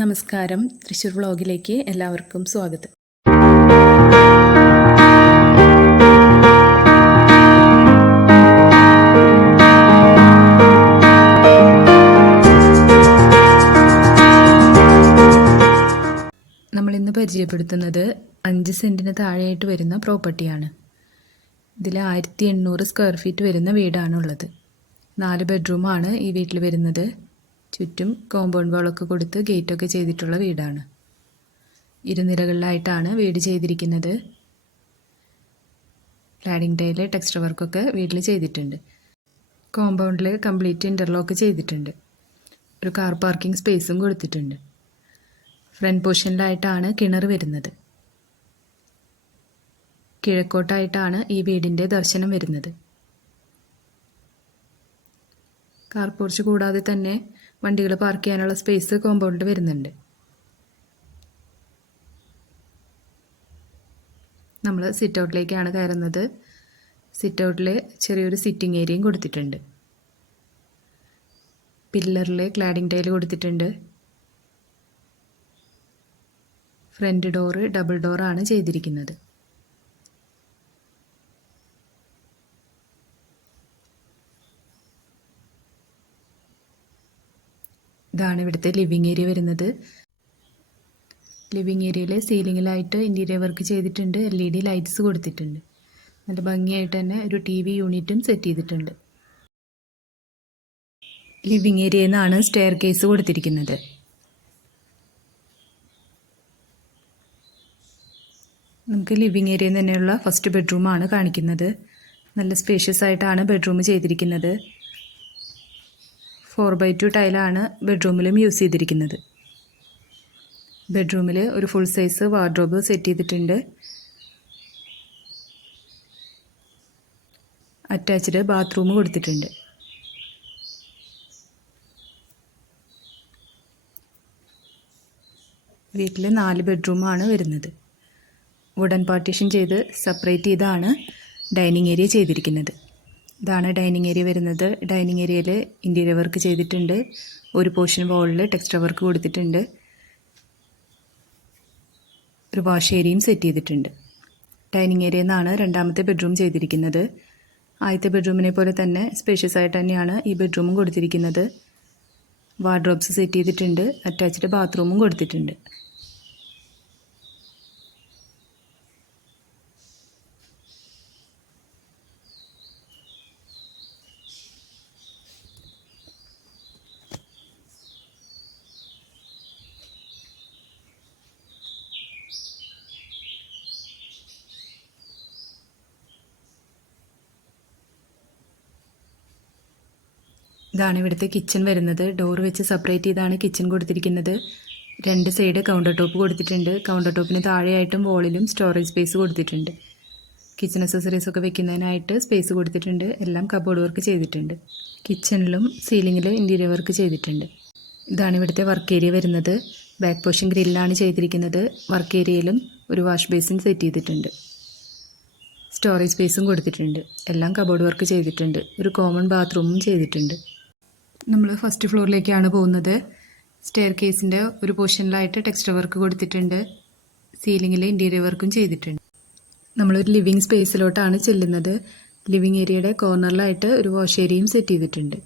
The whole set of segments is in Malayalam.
നമസ്കാരം. തൃശ്ശൂർ വ്ളോഗിലേക്ക് എല്ലാവർക്കും സ്വാഗതം. നമ്മളിന്ന് പരിചയപ്പെടുത്തുന്നത് അഞ്ച് സെന്റിന് താഴെയായിട്ട് വരുന്ന പ്രോപ്പർട്ടിയാണ്. ഇതിൽ ആയിരത്തി എണ്ണൂറ് സ്ക്വയർ ഫീറ്റ് വരുന്ന വീടാണുള്ളത് നാല് ബെഡ്റൂമാണ് ഈ വീട്ടിൽ വരുന്നത്. ചുറ്റും കോമ്പൗണ്ട് വാളൊക്കെ കൊടുത്ത് ഗേറ്റൊക്കെ ചെയ്തിട്ടുള്ള വീടാണ്. ഇരുനിരകളിലായിട്ടാണ് വീട് ചെയ്തിരിക്കുന്നത്. ക്ലാഡിംഗ് ടൈലെ ടെക്സ്റ്റർ വർക്കൊക്കെ വീട്ടിൽ ചെയ്തിട്ടുണ്ട്. കോമ്പൗണ്ടിൽ കംപ്ലീറ്റ് ഇന്റർലോക്ക് ചെയ്തിട്ടുണ്ട്. ഒരു കാർ പാർക്കിംഗ് സ്പേസും കൊടുത്തിട്ടുണ്ട്. ഫ്രണ്ട് പൊസിഷനിലായിട്ടാണ് കിണർ വരുന്നത്. കിഴക്കോട്ടായിട്ടാണ് ഈ വീടിന്റെ ദർശനം വരുന്നത്. കാർ പോർച്ച് കൂടാതെ തന്നെ വണ്ടികൾ പാർക്ക് ചെയ്യാനുള്ള സ്പേസ് കോമ്പൗണ്ടിൽ വരുന്നുണ്ട്. നമ്മൾ സിറ്റ് ഔട്ടിലേക്കാണ് കയറുന്നത്. സിറ്റ് ഔട്ടിൽ ചെറിയൊരു സിറ്റിംഗ് ഏരിയയും കൊടുത്തിട്ടുണ്ട്. പില്ലറിൽ ക്ലാഡിംഗ് ടൈൽ കൊടുത്തിട്ടുണ്ട്. ഫ്രണ്ട് ഡോറ് ഡബിൾ ഡോറാണ് ചെയ്തിരിക്കുന്നത്. ഇതാണ് ഇവിടുത്തെ ലിവിങ് ഏരിയ വരുന്നത്. ലിവിങ് ഏരിയയിൽ സീലിങ്ങിലായിട്ട് ഇന്റീരിയർ വർക്ക് ചെയ്തിട്ടുണ്ട്. എൽ ഇ ഡി ലൈറ്റ്സ് കൊടുത്തിട്ടുണ്ട്. നല്ല ഭംഗിയായിട്ട് തന്നെ ഒരു ടി വി യൂണിറ്റും സെറ്റ് ചെയ്തിട്ടുണ്ട്. ലിവിങ് ഏരിയയിൽ നിന്നാണ് സ്റ്റെയർ കേസ് കൊടുത്തിരിക്കുന്നത്. നമുക്ക് ലിവിങ് ഏരിയയിൽ തന്നെയുള്ള ഫസ്റ്റ് ബെഡ്റൂമാണ് കാണിക്കുന്നത്. നല്ല സ്പേഷ്യസ് ആയിട്ടാണ് ബെഡ്റൂം ചെയ്തിരിക്കുന്നത്. ഫോർ ബൈ ടു ടൈലാണ് ബെഡ്റൂമിലും യൂസ് ചെയ്തിരിക്കുന്നത്. ബെഡ്റൂമിൽ ഒരു ഫുൾ സൈസ് വാർഡ്രോബ് സെറ്റ് ചെയ്തിട്ടുണ്ട്. അറ്റാച്ച്ഡ് ബാത്റൂം കൊടുത്തിട്ടുണ്ട്. വീട്ടിൽ നാല് ബെഡ്റൂമാണ് വരുന്നത്. വുഡൻ പാർട്ടീഷൻ ചെയ്ത് സെപ്പറേറ്റ് ചെയ്താണ് ഡൈനിങ് ഏരിയ ചെയ്തിരിക്കുന്നത്. ഇതാണ് ഡൈനിങ് ഏരിയ വരുന്നത്. ഡൈനിങ് ഏരിയയിൽ ഇന്റീരിയർ വർക്ക് ചെയ്തിട്ടുണ്ട്. ഒരു പോർഷൻ വാളിൽ ടെക്സ്റ്റർ വർക്ക് കൊടുത്തിട്ടുണ്ട്. ഒരു വാഷ് ഏരിയയും സെറ്റ് ചെയ്തിട്ടുണ്ട്. ഡൈനിങ് ഏരിയയിൽ നിന്നാണ് രണ്ടാമത്തെ ബെഡ്റൂം ചെയ്തിരിക്കുന്നത്. ആദ്യത്തെ ബെഡ്റൂമിനെ പോലെ തന്നെ സ്പേഷ്യസ് ആയിട്ട് തന്നെയാണ് ഈ ബെഡ്റൂമും കൊടുത്തിരിക്കുന്നത്. വാർഡ്രോബ്സ് സെറ്റ് ചെയ്തിട്ടുണ്ട്. അറ്റാച്ച്ഡ് ബാത്റൂമും കൊടുത്തിട്ടുണ്ട്. ഇതാണ് ഇവിടുത്തെ കിച്ചൺ വരുന്നത്. ഡോർ വെച്ച് സെപ്പറേറ്റ് ചെയ്താണ് കിച്ചൺ കൊടുത്തിരിക്കുന്നത്. രണ്ട് സൈഡ് കൗണ്ടർ ടോപ്പ് കൊടുത്തിട്ടുണ്ട്. കൗണ്ടർ ടോപ്പിന് താഴെയായിട്ടും വോളിലും സ്റ്റോറേജ് സ്പേസ് കൊടുത്തിട്ടുണ്ട്. കിച്ചൺ അക്സസറീസ് ഒക്കെ വെക്കുന്നതിനായിട്ട് സ്പേസ് കൊടുത്തിട്ടുണ്ട്. എല്ലാം കബോർഡ് വർക്ക് ചെയ്തിട്ടുണ്ട്. കിച്ചണിലും സീലിംഗിൽ ഇന്റീരിയർ വർക്ക് ചെയ്തിട്ടുണ്ട്. ഇതാണ് ഇവിടുത്തെ വർക്ക് ഏരിയ വരുന്നത്. ബാക്ക് പോർഷൻ ഗ്രില്ലാണ് ചെയ്തിരിക്കുന്നത്. വർക്ക് ഏരിയയിലും ഒരു വാഷ് ബേസിൻ സെറ്റ് ചെയ്തിട്ടുണ്ട്. സ്റ്റോറേജ് സ്പേസും കൊടുത്തിട്ടുണ്ട്. എല്ലാം കബോർഡ് വർക്ക് ചെയ്തിട്ടുണ്ട്. ഒരു കോമൺ ബാത്റൂമും ചെയ്തിട്ടുണ്ട്. നമ്മൾ ഫസ്റ്റ് ഫ്ലോറിലേക്കാണ് പോകുന്നത്. സ്റ്റെയർ കേസിന്റെ ഒരു പോർഷനിലായിട്ട് ടെക്സ്റ്റർ വർക്ക് കൊടുത്തിട്ടുണ്ട്. സീലിങ്ങിൽ ഇന്റീരിയർ വർക്കും ചെയ്തിട്ടുണ്ട്. നമ്മളൊരു ലിവിങ് സ്പേസിലോട്ടാണ് ചെല്ലുന്നത്. ലിവിങ് ഏരിയയുടെ കോർണറിലായിട്ട് ഒരു വാഷ് ഏരിയയും സെറ്റ് ചെയ്തിട്ടുണ്ട്.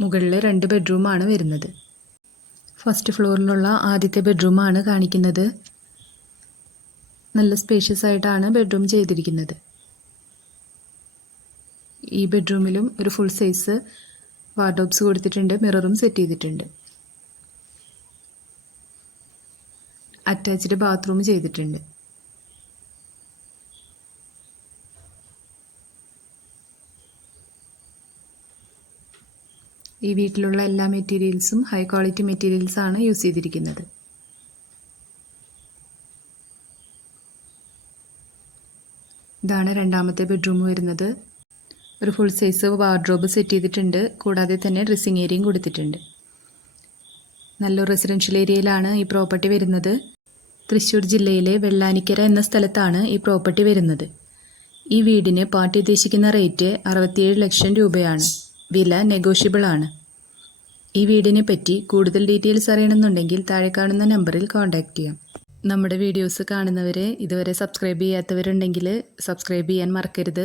മുകളിൽ രണ്ട് ബെഡ്റൂമാണ് വരുന്നത്. ഫസ്റ്റ് ഫ്ലോറിലുള്ള ആദ്യത്തെ ബെഡ്റൂമാണ് കാണിക്കുന്നത്. നല്ല സ്പേഷ്യസ് ആയിട്ടാണ് ബെഡ്റൂം ചെയ്തിരിക്കുന്നത്. ഈ ബെഡ്റൂമിലും ഒരു ഫുൾ സൈസ് വാർഡോബ്സ് കൊടുത്തിട്ടുണ്ട് മിററും സെറ്റ് ചെയ്തിട്ടുണ്ട്. അറ്റാച്ച്ഡ് ബാത്റൂം ചെയ്തിട്ടുണ്ട്. ഈ വീട്ടിലുള്ള എല്ലാ മെറ്റീരിയൽസും ഹൈ ക്വാളിറ്റി മെറ്റീരിയൽസ് ആണ് യൂസ് ചെയ്തിരിക്കുന്നത്. ഇതാണ് രണ്ടാമത്തെ ബെഡ്റൂം വരുന്നത്. ഒരു ഫുൾ സൈസ് വാർഡ്രോബ് സെറ്റ് ചെയ്തിട്ടുണ്ട്. കൂടാതെ തന്നെ ഡ്രസ്സിംഗ് ഏരിയയും കൊടുത്തിട്ടുണ്ട്. നല്ലൊരു റെസിഡൻഷ്യൽ ഏരിയയിലാണ് ഈ പ്രോപ്പർട്ടി വരുന്നത്. തൃശ്ശൂർ ജില്ലയിലെ വെള്ളാനിക്കര എന്ന സ്ഥലത്താണ് ഈ പ്രോപ്പർട്ടി വരുന്നത്. ഈ വീടിന് പാർട്ടി ഉദ്ദേശിക്കുന്ന റേറ്റ് അറുപത്തിയേഴ് ലക്ഷം രൂപയാണ്. വില നെഗോഷ്യബിൾ ആണ്. ഈ വീടിനെ പറ്റി കൂടുതൽ ഡീറ്റെയിൽസ് അറിയണമെന്നുണ്ടെങ്കിൽ താഴെ കാണുന്ന നമ്പറിൽ കോൺടാക്റ്റ് ചെയ്യാം. നമ്മുടെ വീഡിയോസ് കാണുന്നവരെ ഇതുവരെ സബ്സ്ക്രൈബ് ചെയ്യാത്തവരുണ്ടെങ്കിൽ സബ്സ്ക്രൈബ് ചെയ്യാൻ മറക്കരുത്.